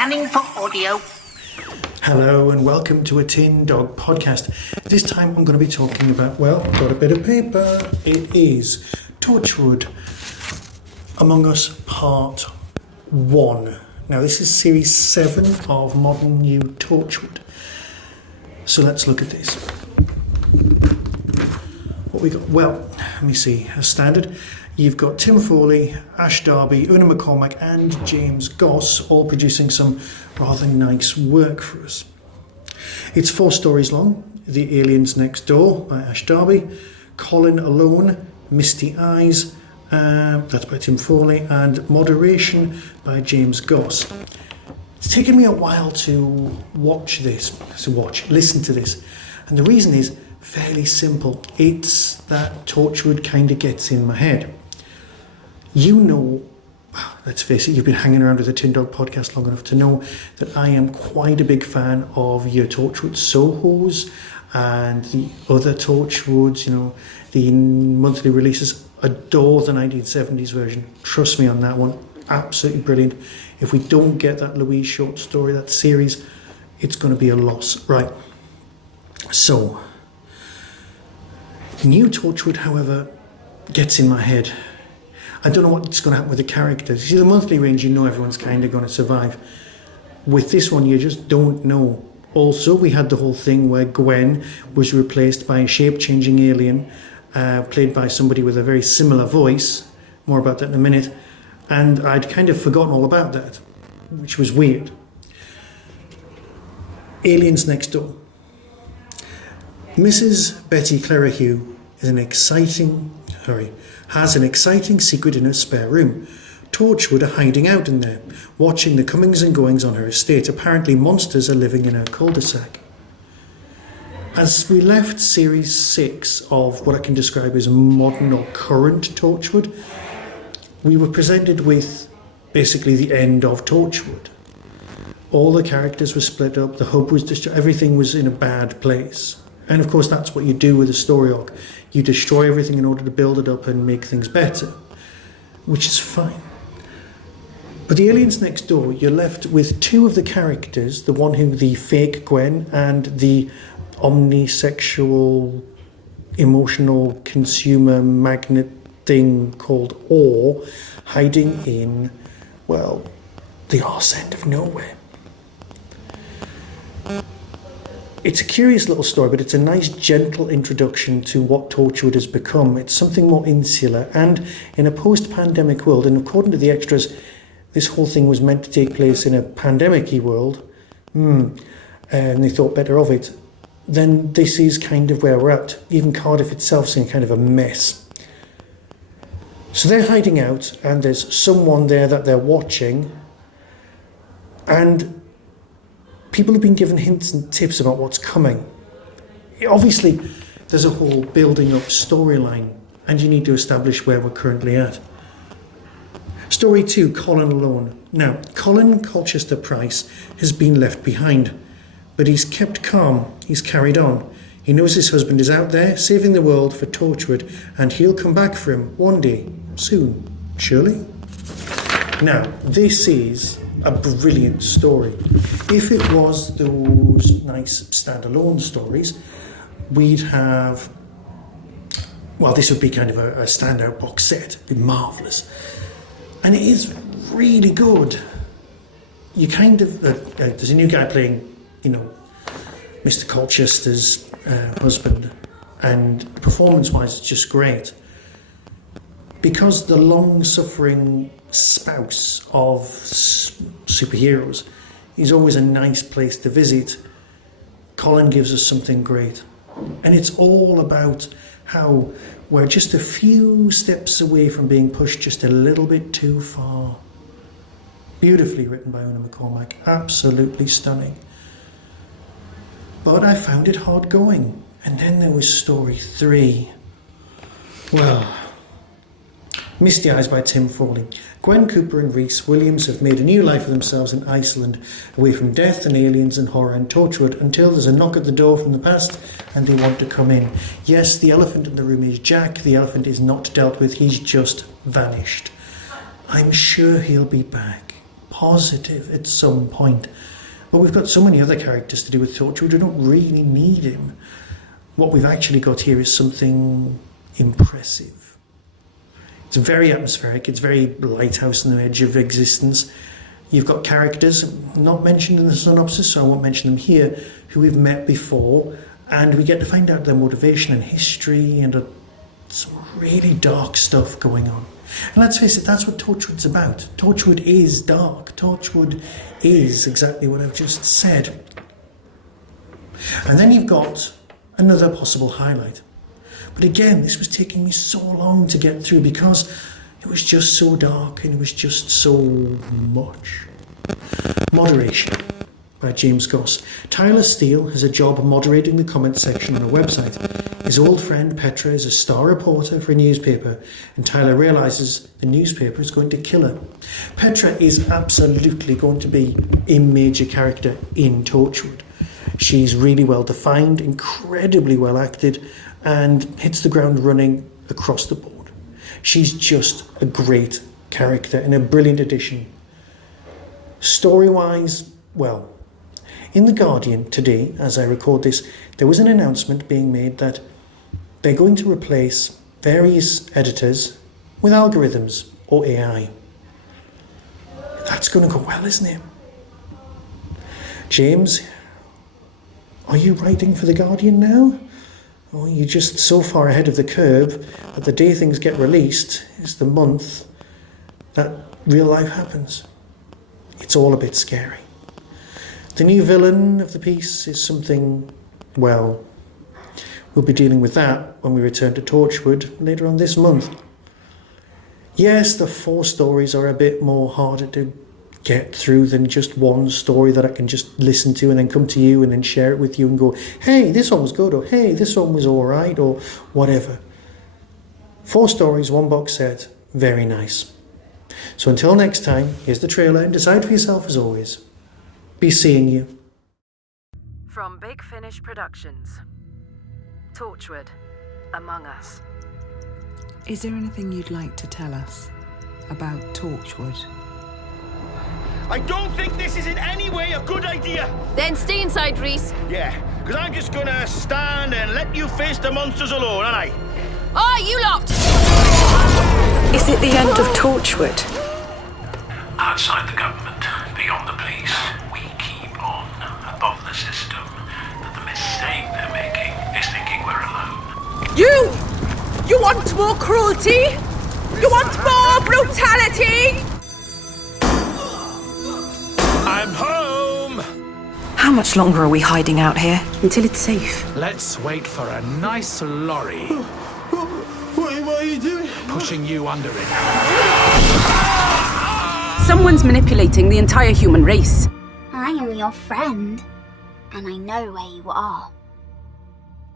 Scanning for audio. Hello and welcome to a Tin Dog podcast. This time I'm going to be talking about, well, got a bit of paper. It is Torchwood Among Us Part 1. Now this is Series 7 of Modern New Torchwood. So let's look at this. What we got? Well, let me see. As standard, you've got Tim Foley, Ash Darby, Una McCormack and James Goss all producing some rather nice work for us. It's 4 stories long. The Aliens Next Door by Ash Darby, Colin Alone, Misty Eyes, that's by Tim Foley, and Moderation by James Goss. It's taken me a while to listen to this. And the reason is fairly simple. It's that Torchwood kind of gets in my head. You know, let's face it, you've been hanging around with the Tin Dog podcast long enough to know that I am quite a big fan of your Torchwood Sohos and the other Torchwoods, you know, the monthly releases. Adore the 1970s version. Trust me on that one. Absolutely brilliant. If we don't get that Louise short story, that series, it's going to be a loss. Right. So, New Torchwood, however, gets in my head. I don't know what's going to happen with the characters. See, the monthly range, you know everyone's kind of going to survive. With this one, you just don't know. Also, we had the whole thing where Gwen was replaced by a shape-changing alien, played by somebody with a very similar voice. More about that in a minute. And I'd kind of forgotten all about that, which was weird. Aliens Next Door. Mrs. Betty Clerihew has an exciting secret in her spare room. Torchwood are hiding out in there, watching the comings and goings on her estate. Apparently monsters are living in her cul-de-sac. As we left Series 6 of what I can describe as modern or current Torchwood, we were presented with basically the end of Torchwood. All the characters were split up, the hub was destroyed, everything was in a bad place. And of course that's what you do with a story arc. You destroy everything in order to build it up and make things better, which is fine. But the Aliens Next Door, you're left with 2 of the characters, the fake Gwen and the omnisexual, emotional consumer magnet thing called Orr, hiding in, well, the arse end of nowhere. It's a curious little story, but it's a nice, gentle introduction to what Torchwood has become. It's something more insular, and in a post-pandemic world, and according to the extras, this whole thing was meant to take place in a pandemic-y world, and they thought better of it. Then this is kind of where we're at. Even Cardiff itself is in kind of a mess. So they're hiding out, and there's someone there that they're watching, and people have been given hints and tips about what's coming. Obviously, there's a whole building up storyline, and you need to establish where we're currently at. Story 2, Colin Alone. Now, Colin Colchester-Price has been left behind, but he's kept calm, he's carried on. He knows his husband is out there, saving the world for Torchwood, and he'll come back for him one day, soon, surely? Now, this is a brilliant story. If it was those nice standalone stories, we'd have, well, this would be kind of a standout box set. It'd be marvellous. And it is really good. You kind of, there's a new guy playing, you know, Mr. Colchester's husband, and performance-wise it's just great. Because the long-suffering spouse of superheroes is always a nice place to visit, Colin gives us something great. And it's all about how we're just a few steps away from being pushed just a little bit too far. Beautifully written by Una McCormack, absolutely stunning. But I found it hard going. And then there was story 3. Well, Misty Eyes by Tim Foley. Gwen Cooper and Rhys Williams have made a new life for themselves in Iceland, away from death and aliens and horror and Torchwood, until there's a knock at the door from the past and they want to come in. Yes, the elephant in the room is Jack. The elephant is not dealt with. He's just vanished. I'm sure he'll be back. positive at some point. But we've got so many other characters to do with Torchwood, we don't really need him. What we've actually got here is something impressive. It's very atmospheric, it's very lighthouse on the edge of existence. You've got characters, not mentioned in the synopsis, so I won't mention them here, who we've met before, and we get to find out their motivation and history and some really dark stuff going on. And let's face it, that's what Torchwood's about. Torchwood is dark. Torchwood is exactly what I've just said. And then you've got another possible highlight. But again, this was taking me so long to get through because it was just so dark and it was just so much. Moderation by James Goss. Tyler Steele has a job moderating the comments section on a website. His old friend Petra is a star reporter for a newspaper, and Tyler realises the newspaper is going to kill her. Petra is absolutely going to be a major character in Torchwood. She's really well defined, incredibly well acted, and hits the ground running across the board. She's just a great character and a brilliant addition. Story-wise, well, in The Guardian today, as I record this, there was an announcement being made that they're going to replace various editors with algorithms or AI. That's going to go well, isn't it? James, are you writing for The Guardian now? Or are you just so far ahead of the curve that the day things get released is the month that real life happens? It's all a bit scary. The new villain of the piece is something, well, we'll be dealing with that when we return to Torchwood later on this month. Yes, the 4 stories are a bit more harder to get through than just one story that I can just listen to and then come to you and then share it with you and go, hey, this one was good, or hey, this one was all right, or whatever. 4 stories, 1 box set, very nice. So until next time, here's the trailer and decide for yourself as always. Be seeing you. From Big Finish Productions, Torchwood, Among Us. Is there anything you'd like to tell us about Torchwood? I don't think this is in any way a good idea. Then stay inside, Reese. Yeah, because I'm just gonna stand and let you face the monsters alone, aren't I? Oh, you lot! Is it the end of Torchwood? Outside the government, beyond the police, we keep on above the system. But the mistake they're making is thinking we're alone. You want more cruelty? You want more brutality? I'm home! How much longer are we hiding out here? Until it's safe. Let's wait for a nice lorry What are you doing? pushing you under it. Someone's manipulating the entire human race. I am your friend, and I know where you are.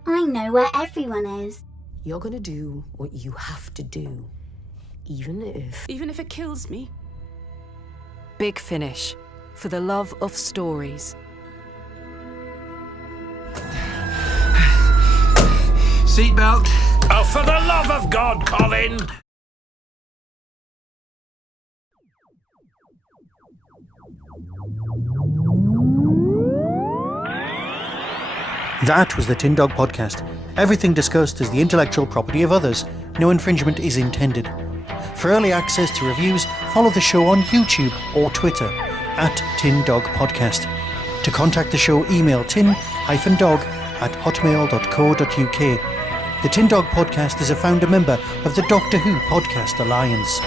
I know where everyone is. You're gonna do what you have to do, even if it kills me. Big Finish. For the love of stories. Seatbelt. Oh, for the love of God, Colin! That was the Tin Dog Podcast. Everything discussed is the intellectual property of others. No infringement is intended. For early access to reviews, follow the show on YouTube or Twitter @TinDogPodcast. To contact the show, email tin-dog@hotmail.co.uk. The Tin Dog Podcast is a founder member of the Doctor Who Podcast Alliance.